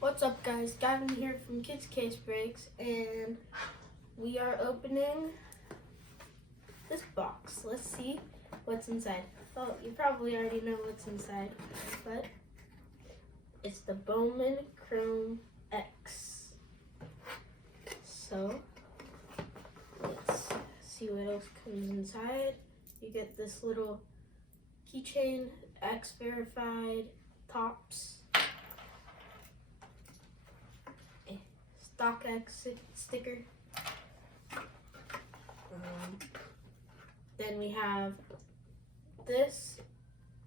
What's up, guys? Gavin here from Kids Case Breaks, and we are opening this box. Let's see what's inside. Well, you probably already know what's inside, but it's the Bowman Chrome X. So let's see what else comes inside. You get this little keychain, X verified tops, StockX sticker. Then we have this.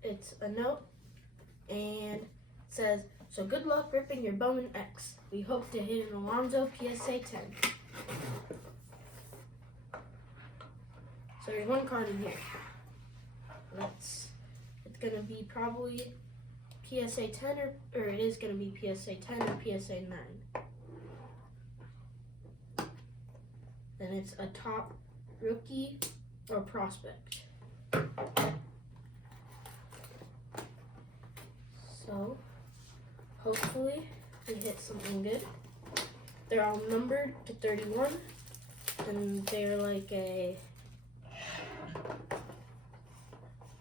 It's a note and it says, "So good luck ripping your Bowman X. We hope to hit an Alonzo PSA 10. So there's one card in here. It's gonna be probably PSA 10 or it is gonna be PSA 10 or PSA 9. And it's a top rookie or prospect. So hopefully we hit something good. They're all numbered to 31 and they're like a,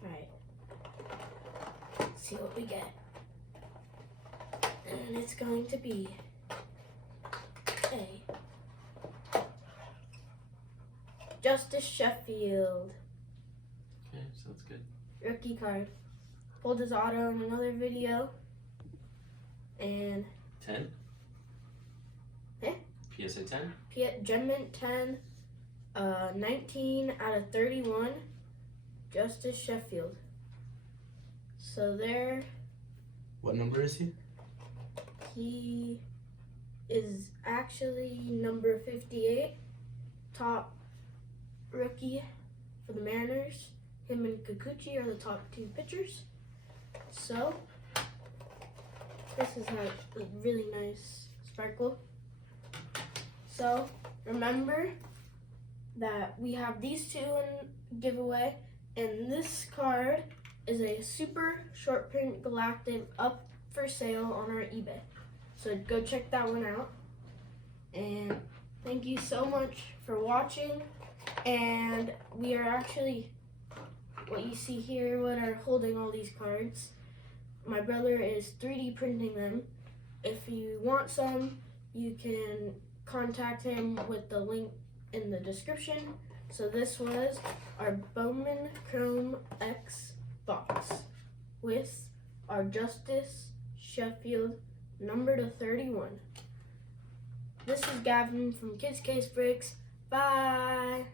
alright, let's see what we get. And it's going to be a Justice Sheffield. Okay, sounds good. Rookie card. Pulled his auto in another video. And 10? Eh? PSA 10? Genmint 10. 19 out of 31. Justice Sheffield. So there. What number is he? He is actually number 58. Top rookie for the Mariners. Him and Kikuchi are the top two pitchers. So this is a really nice sparkle. So remember that we have these two in giveaway, and this card is a super short print galactic up for sale on our eBay. So go check that one out. And thank you so much for watching. And we are actually, what you see here, what are holding all these cards. My brother is 3D printing them. If you want some, you can contact him with the link in the description. So this was our Bowman Chrome X box with our Justice Sheffield number to 31. This is Gavin from Kids Case Breaks. Bye!